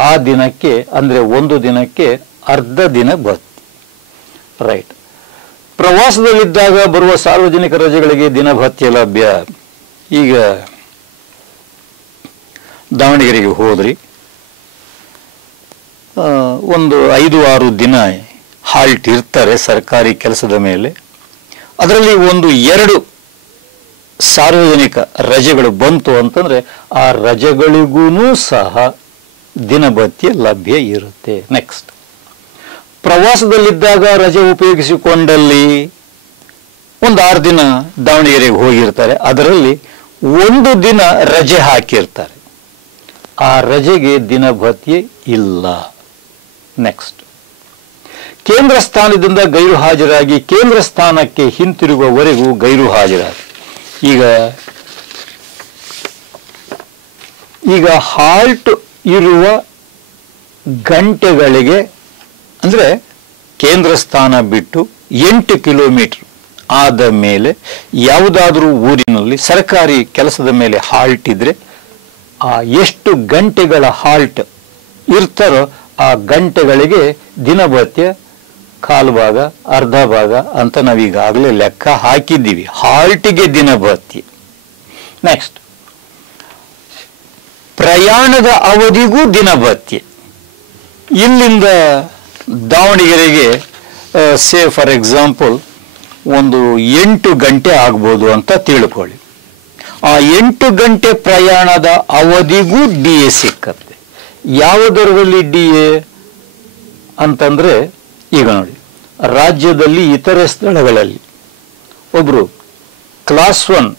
ಆ ದಿನಕ್ಕೆ ಅಂದ್ರೆ ಒಂದು ದಿನಕ್ಕೆ ಅರ್ಧ ದಿನ ಭತ್ಯೆ. ರೈಟ್. ಪ್ರವಾಸದಲ್ಲಿದ್ದಾಗ ಬರುವ ಸಾರ್ವಜನಿಕ ರಜೆಗಳಿಗೆ ದಿನ ಭತ್ಯೆ ಲಭ್ಯ. ಈಗ ದಾವಣಗೆರೆಗೆ ಹೋದ್ರಿ, ಒಂದು 5-6 ದಿನ ಹಾಲ್ಟ್ ಇರ್ತಾರೆ ಸರ್ಕಾರಿ ಕೆಲಸದ ಮೇಲೆ. ಅದರಲ್ಲಿ 1-2 ಸಾರ್ವಜನಿಕ ರಜೆಗಳು ಬಂತು ಅಂತಂದ್ರೆ ಆ ರಜೆಗಳಿಗೂ ಸಹ ದಿನಭತ್ಯೆ ಲಭ್ಯ ಇರುತ್ತೆ. ನೆಕ್ಸ್ಟ್, ಪ್ರವಾಸದಲ್ಲಿದ್ದಾಗ ರಜೆ ಉಪಯೋಗಿಸಿಕೊಂಡಲ್ಲಿ ಒಂದು 6 ದಿನ ದಾವಣಗೆರೆಗೆ ಹೋಗಿರ್ತಾರೆ, ಅದರಲ್ಲಿ 1 ದಿನ ರಜೆ ಹಾಕಿರ್ತಾರೆ, ಆ ರಜೆಗೆ ದಿನಭತ್ಯೆ ಇಲ್ಲ. ನೆಕ್ಸ್ಟ್, ಕೇಂದ್ರ ಸ್ಥಾನದಿಂದ ಗೈರು ಹಾಜರಾಗಿ ಕೇಂದ್ರ ಸ್ಥಾನಕ್ಕೆ ಹಿಂತಿರುಗುವವರೆಗೂ ಗೈರು ಹಾಜರಾಗಿ. ಈಗ ಹಾಲ್ಟ್ ಇರುವ ಗಂಟೆಗಳಿಗೆ ಅಂದ್ರೆ ಕೇಂದ್ರ ಸ್ಥಾನ ಬಿಟ್ಟು 8 ಕಿಲೋಮೀಟರ್ ಆದ ಮೇಲೆ ಯಾವುದಾದ್ರೂ ಊರಿನಲ್ಲಿ ಸರ್ಕಾರಿ ಕೆಲಸದ ಮೇಲೆ ಹಾಲ್ಟ್ ಇದ್ರೆ ಆ ಎಷ್ಟು ಗಂಟೆಗಳ ಹಾಲ್ಟ್ ಇರ್ತಾರೋ ಆ ಗಂಟೆಗಳಿಗೆ ದಿನಭತ್ಯೆ ಕಾಲು ಭಾಗ ಅರ್ಧ ಭಾಗ ಅಂತ ನಾವೀಗಾಗಲೇ ಲೆಕ್ಕ ಹಾಕಿದ್ದೀವಿ. ಹಾಲ್ಟಿಗೆ ದಿನಭತ್ಯೆ. ನೆಕ್ಸ್ಟ್, ಪ್ರಯಾಣದ ಅವಧಿಗೂ ದಿನಭತ್ಯೆ. ಇಲ್ಲಿಂದ ದಾವಣಗೆರೆಗೆ ಸೇ ಫಾರ್ ಎಕ್ಸಾಂಪಲ್ ಒಂದು 8 ಗಂಟೆ ಆಗ್ಬೋದು ಅಂತ ತಿಳ್ಕೊಳ್ಳಿ. ಆ 8 ಗಂಟೆ ಪ್ರಯಾಣದ ಅವಧಿಗೂ ಡಿ ಎ ಸಿಕ್ಕತ್ತೆ. ಯಾವ ದರದಲ್ಲಿ ಡಿ ಎ ಅಂತಂದ್ರೆ, ಈಗ ನೋಡಿ, ರಾಜ್ಯದಲ್ಲಿ ಇತರೆ ಸ್ಥಳಗಳಲ್ಲಿ ಒಬ್ರು ಕ್ಲಾಸ್ 1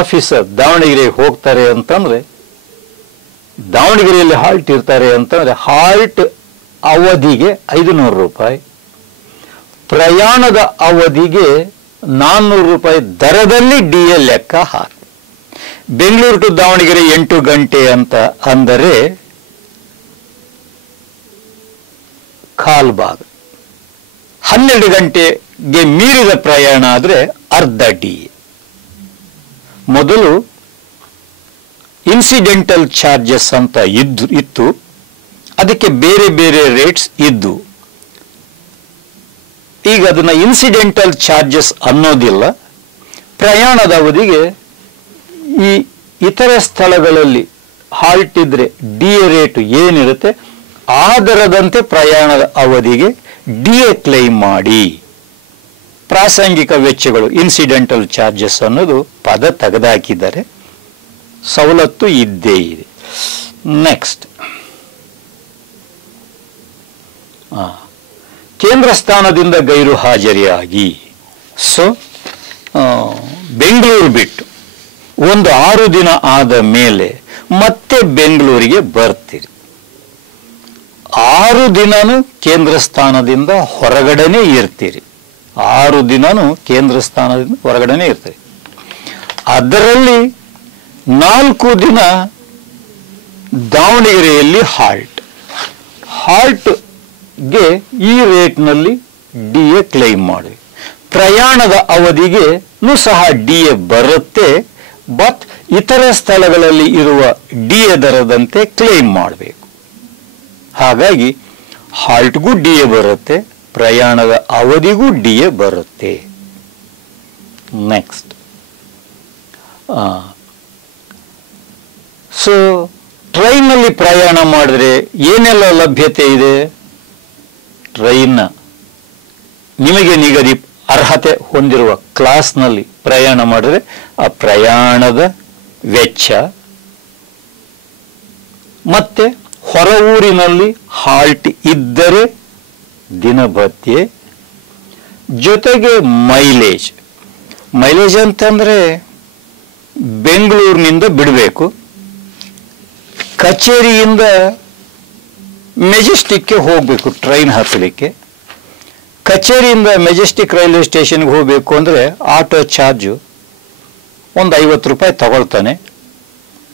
ಆಫೀಸರ್ ದಾವಣಗೆರೆಗೆ ಹೋಗ್ತಾರೆ ಅಂತಂದ್ರೆ, ದಾವಣಗೆರೆಯಲ್ಲಿ ಹಾಲ್ಟ್ ಇರ್ತಾರೆ ಅಂತಂದ್ರೆ ಹಾಲ್ಟ್ ಅವಧಿಗೆ 500 ರೂಪಾಯಿ, ಪ್ರಯಾಣದ ಅವಧಿಗೆ 400 ರೂಪಾಯಿ ದರದಲ್ಲಿ ಡಿ ಎ ಲೆಕ್ಕ ಹಾಕಿ. ಬೆಂಗಳೂರು ಟು ದಾವಣಗೆರೆ 8 ಗಂಟೆ ಅಂತ ಅಂದರೆ ಕಾಲ್ ಭಾಗ, 12 ಗಂಟೆಗೆ ಮೀರಿದ ಪ್ರಯಾಣ ಆದರೆ ಅರ್ಧ ಡಿ ಎ. ಮೊದಲು ಇನ್ಸಿಡೆಂಟಲ್ ಚಾರ್ಜಸ್ ಅಂತ ಇತ್ತು, ಅದಕ್ಕೆ ಬೇರೆ ಬೇರೆ ರೇಟ್ಸ್ ಇದ್ದು. ಈಗ ಅದನ್ನ ಇನ್ಸಿಡೆಂಟಲ್ ಚಾರ್ಜಸ್ ಅನ್ನೋದಿಲ್ಲ. ಪ್ರಯಾಣದ ಅವಧಿಗೆ ಈ ಇತರೆ ಸ್ಥಳಗಳಲ್ಲಿ ಹಾಲ್ಟ್ ಇದ್ರೆ ಡಿ ಎ ರೇಟ್ ಏನಿರುತ್ತೆ ಆ ದರದಂತೆ ಪ್ರಯಾಣದ ಅವಧಿಗೆ ಡಿ ಎ ಕ್ಲೈಮ್ ಮಾಡಿ. ಪ್ರಾಸಂಗಿಕ ವೆಚ್ಚಗಳು ಇನ್ಸಿಡೆಂಟಲ್ ಚಾರ್ಜಸ್ ಅನ್ನೋದು ಪದ ತೆಗೆದುಹಾಕಿದ್ದಾರೆ, ಸವಲತ್ತು ಇದ್ದೇ ಇದೆ. ನೆಕ್ಸ್ಟ್, ಕೇಂದ್ರ ಸ್ಥಾನದಿಂದ ಗೈರು ಹಾಜರಿಯಾಗಿ. ಸೊ ಬೆಂಗಳೂರು ಬಿಟ್ಟು ಒಂದು 6 ದಿನ ಆದ ಮೇಲೆ ಮತ್ತೆ ಬೆಂಗಳೂರಿಗೆ ಬರ್ತೀರಿ. 6 ದಿನನೂ ಕೇಂದ್ರ ಸ್ಥಾನದಿಂದ ಹೊರಗಡೆನೇ ಇರ್ತೀರಿ. 6 ದಿನನೂ ಕೇಂದ್ರ ಸ್ಥಾನದಿಂದ ಹೊರಗಡೆನೇ ಇರ್ತೀರಿ. ಅದರಲ್ಲಿ 4 ದಿನ ದಾವಣಗೆರೆಯಲ್ಲಿ ಹಾಲ್ಟ್ಗೆ ಈ ರೇಟ್ನಲ್ಲಿ DA ಕ್ಲೈಮ್ ಮಾಡಿ. ಪ್ರಯಾಣದ ಅವಧಿಗೆ ಸಹ DA ಬರುತ್ತೆ, ಬಟ್ ಇತರ ಸ್ಥಳಗಳಲ್ಲಿ ಇರುವ DA ದರದಂತೆ ಕ್ಲೈಮ್ ಮಾಡಬೇಕು. ಹಾಗಾಗಿ ಹಾಲ್ಟ್ಗೂ DA ಬರುತ್ತೆ, ಪ್ರಯಾಣದ ಅವಧಿಗೂ DA ಬರುತ್ತೆ. ನೆಕ್ಸ್ಟ್, ಸೊ ಟ್ರೈನ್ನಲ್ಲಿ ಪ್ರಯಾಣ ಮಾಡಿದ್ರೆ ಏನೆಲ್ಲ ಲಭ್ಯತೆ ಇದೆ? ಟ್ರೈನ್ನ ನಿಮಗೆ ನಿಗದಿ ಅರ್ಹತೆ ಹೊಂದಿರುವ ಕ್ಲಾಸ್ನಲ್ಲಿ ಪ್ರಯಾಣ ಮಾಡಿದ್ರೆ ಆ ಪ್ರಯಾಣದ ವೆಚ್ಚ, ಮತ್ತೆ ಹೊರ ಊರಿನಲ್ಲಿ ಹಾಲ್ಟ್ ಇದ್ದರೆ ದಿನಭತ್ಯೆ, ಜೊತೆಗೆ ಮೈಲೇಜ್. ಮೈಲೇಜ್ ಅಂತಂದ್ರೆ ಬೆಂಗಳೂರಿನಿಂದ ಬಿಡಬೇಕು, ಕಚೇರಿಯಿಂದ ಮೆಜೆಸ್ಟಿಕ್ಗೆ ಹೋಗಬೇಕು ಟ್ರೈನ್ ಹತ್ತಲಿಕ್ಕೆ. ಕಚೇರಿಯಿಂದ ಮೆಜೆಸ್ಟಿಕ್ ರೈಲ್ವೆ ಸ್ಟೇಷನ್ಗೆ ಹೋಗಬೇಕು ಅಂದರೆ ಆಟೋ ಚಾರ್ಜು ಒಂದು 50 ರೂಪಾಯಿ ತಗೊಳ್ತಾನೆ.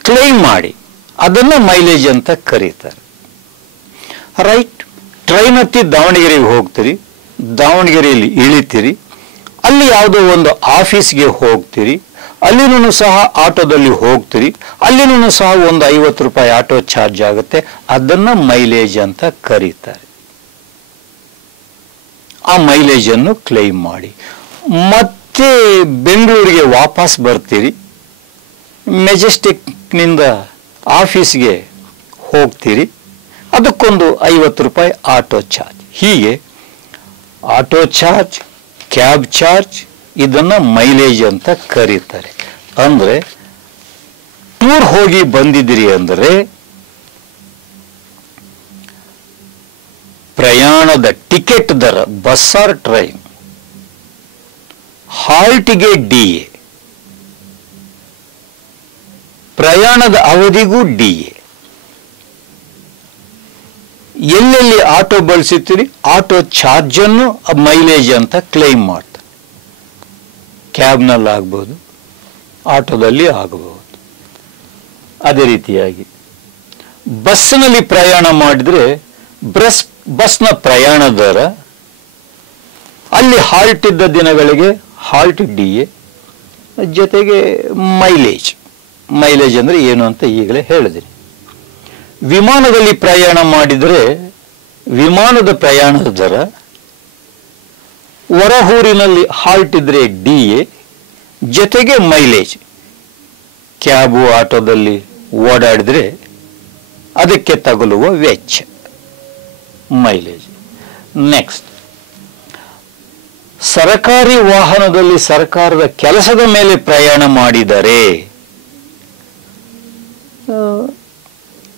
ಕ್ಲೈಮ್ ಮಾಡಿ ಅದನ್ನು ಮೈಲೇಜ್ ಅಂತ ಕರೀತಾರೆ. ರೈಟ್, ಟ್ರೈನ್ ಹತ್ತಿ ದಾವಣಗೆರೆಗೆ ಹೋಗ್ತೀರಿ, ದಾವಣಗೆರೆಯಲ್ಲಿ ಇಳಿತೀರಿ, ಅಲ್ಲಿ ಯಾವುದೋ ಒಂದು ಆಫೀಸ್ಗೆ ಹೋಗ್ತೀರಿ, ಅಲ್ಲಿನೂ ಸಹ ಆಟೋದಲ್ಲಿ ಹೋಗ್ತೀರಿ, ಅಲ್ಲಿನೂ ಸಹ ಒಂದು 50 ರೂಪಾಯಿ ಆಟೋ ಚಾರ್ಜ್ ಆಗುತ್ತೆ, ಅದನ್ನು ಮೈಲೇಜ್ ಅಂತ ಕರೀತಾರೆ. ಆ ಮೈಲೇಜನ್ನು ಕ್ಲೈಮ್ ಮಾಡಿ ಮತ್ತೆ ಬೆಂಗಳೂರಿಗೆ ವಾಪಸ್ ಬರ್ತೀರಿ, ಮೆಜೆಸ್ಟಿಕ್ನಿಂದ ಆಫೀಸ್ಗೆ ಹೋಗ್ತೀರಿ, ಅದಕ್ಕೊಂದು 50 ರೂಪಾಯಿ ಆಟೋ ಚಾರ್ಜ್. ಹೀಗೆ ಆಟೋ ಚಾರ್ಜ್, ಕ್ಯಾಬ್ ಚಾರ್ಜ್, ಇದನ್ನು ಮೈಲೇಜ್ ಅಂತ ಕರೀತಾರೆ. ಅಂದರೆ ಟೂರ್ ಹೋಗಿ ಬಂದಿದ್ದೀರಿ ಅಂದರೆ ಪ್ರಯಾಣದ ಟಿಕೆಟ್ ದರ, ಬಸ್ ಆರ್ ಟ್ರೈನ್, ಹಾಲ್ಟ್ಗೆ DA, ಪ್ರಯಾಣದ ಅವಧಿಗೂ DA, ಎಲ್ಲೆಲ್ಲಿ ಆಟೋ ಬಳಸುತ್ತೀರಿ ಆಟೋ ಚಾರ್ಜನ್ನು ಮೈಲೇಜ್ ಅಂತ ಕ್ಲೈಮ್ ಮಾಡ್ತಾರೆ. ಕ್ಯಾಬ್ನಲ್ಲಿ ಆಗ್ಬೋದು, ಆಟೋದಲ್ಲಿ ಆಗಬಹುದು. ಅದೇ ರೀತಿಯಾಗಿ ಬಸ್ನಲ್ಲಿ ಪ್ರಯಾಣ ಮಾಡಿದ್ರೆ ಬಸ್ನ ಪ್ರಯಾಣ ದರ, ಅಲ್ಲಿ ಹಾಲ್ಟ್ ಇದ್ದ ದಿನಗಳಿಗೆ ಹಾಲ್ಟ್ DA, ಜೊತೆಗೆ ಮೈಲೇಜ್ ಅಂದರೆ ಏನು ಅಂತ ಈಗಲೇ ಹೇಳಿದ್ದೀನಿ. ವಿಮಾನದಲ್ಲಿ ಪ್ರಯಾಣ ಮಾಡಿದರೆ ವಿಮಾನದ ಪ್ರಯಾಣದ ದರ, ಹೊರಹೂರಿನಲ್ಲಿ ಹಾಲ್ಟ್ ಇದ್ರೆ DA, ಜೊತೆಗೆ ಮೈಲೇಜ್. ಕ್ಯಾಬು ಆಟೋದಲ್ಲಿ ಓಡಾಡಿದ್ರೆ ಅದಕ್ಕೆ ತಗುಲುವ ವೆಚ್ಚ, ಮೈಲೇಜ್. ನೆಕ್ಸ್ಟ್, ಸರಕಾರಿ ವಾಹನದಲ್ಲಿ ಸರ್ಕಾರದ ಕೆಲಸದ ಮೇಲೆ ಪ್ರಯಾಣ ಮಾಡಿದರೆ,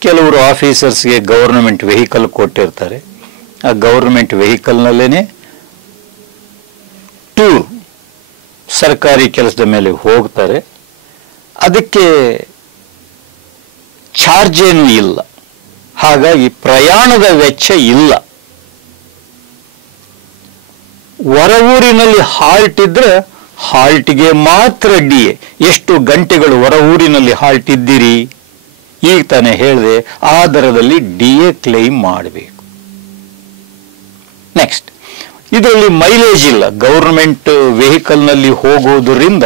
ಕೆಲವರು ಆಫೀಸರ್ಸ್ಗೆ ಗವರ್ನಮೆಂಟ್ ವೆಹಿಕಲ್ ಕೊಟ್ಟಿರ್ತಾರೆ, ಆ ಗವರ್ನಮೆಂಟ್ ವೆಹಿಕಲ್ನಲ್ಲೇನೆ ಟೂರ್ ಸರ್ಕಾರಿ ಕೆಲಸದ ಮೇಲೆ ಹೋಗ್ತಾರೆ, ಅದಕ್ಕೆ ಚಾರ್ಜ್ ಏನೂ ಇಲ್ಲ, ಹಾಗಾಗಿ ಪ್ರಯಾಣದ ವೆಚ್ಚ ಇಲ್ಲ. ಹೊರ ಊರಿನಲ್ಲಿ ಹಾಲ್ಟ್ ಇದ್ರೆ ಹಾಲ್ಟ್ಗೆ ಮಾತ್ರ DA. ಎಷ್ಟು ಗಂಟೆಗಳು ಹೊರ ಊರಿನಲ್ಲಿ ಹಾಲ್ಟ್ ಇದ್ದೀರಿ, ಈಗ ತಾನೇ ಹೇಳಿದೆ, ಆ ದರದಲ್ಲಿ DA ಕ್ಲೈಮ್ ಮಾಡಬೇಕು. ನೆಕ್ಸ್ಟ್, ಇದರಲ್ಲಿ ಮೈಲೇಜ್ ಇಲ್ಲ, ಗವರ್ನಮೆಂಟ್ ವೆಹಿಕಲ್ನಲ್ಲಿ ಹೋಗೋದ್ರಿಂದ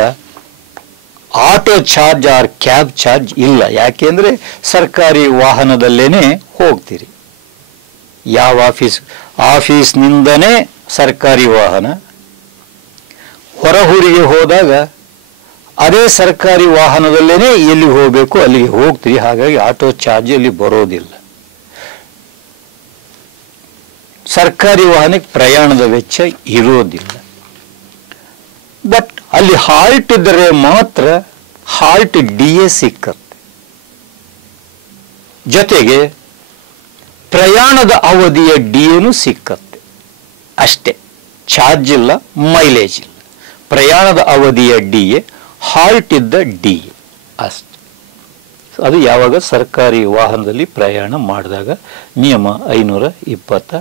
auto charge or cab charge ಇಲ್ಲ. ಯಾಕೆಂದ್ರೆ ಸರ್ಕಾರಿ ವಾಹನದಲ್ಲೇನೆ ಹೋಗ್ತೀರಿ. ಯಾವ ಆಫೀಸ್ನಿಂದನೇ ಸರ್ಕಾರಿ ವಾಹನ, ಹೊರಹೂರಿಗೆ ಹೋದಾಗ ಅದೇ ಸರ್ಕಾರಿ ವಾಹನದಲ್ಲೇನೆ ಎಲ್ಲಿ ಹೋಗಬೇಕು ಅಲ್ಲಿಗೆ ಹೋಗ್ತೀರಿ, ಹಾಗಾಗಿ ಆಟೋ ಚಾರ್ಜ್ ಅಲ್ಲಿ ಬರೋದಿಲ್ಲ. ಸರ್ಕಾರಿ ವಾಹನಕ್ಕೆ ಪ್ರಯಾಣದ ವೆಚ್ಚ ಇರೋದಿಲ್ಲ. ಬಟ್ ಅಲ್ಲಿ ಹಾಲ್ಟ್ ಇದ್ದರೆ ಮಾತ್ರ ಹಾಲ್ಟ್ DA ಸಿಕ್ಕತ್ತೆ. ಜೊತೆಗೆ ಪ್ರಯಾಣದ ಅವಧಿಯ DAನೂ ಸಿಕ್ಕತ್ತೆ. ಅಷ್ಟೇ, ಚಾರ್ಜ್ ಇಲ್ಲ, ಮೈಲೇಜ್ ಇಲ್ಲ. ಪ್ರಯಾಣದ ಅವಧಿಯ DA, ಹಾಲ್ಟ್ ಇದ್ದ DA ಅಷ್ಟೆ. ಅದು ಯಾವಾಗ ಸರ್ಕಾರಿ ವಾಹನದಲ್ಲಿ ಪ್ರಯಾಣ ಮಾಡಿದಾಗ ನಿಯಮ 527.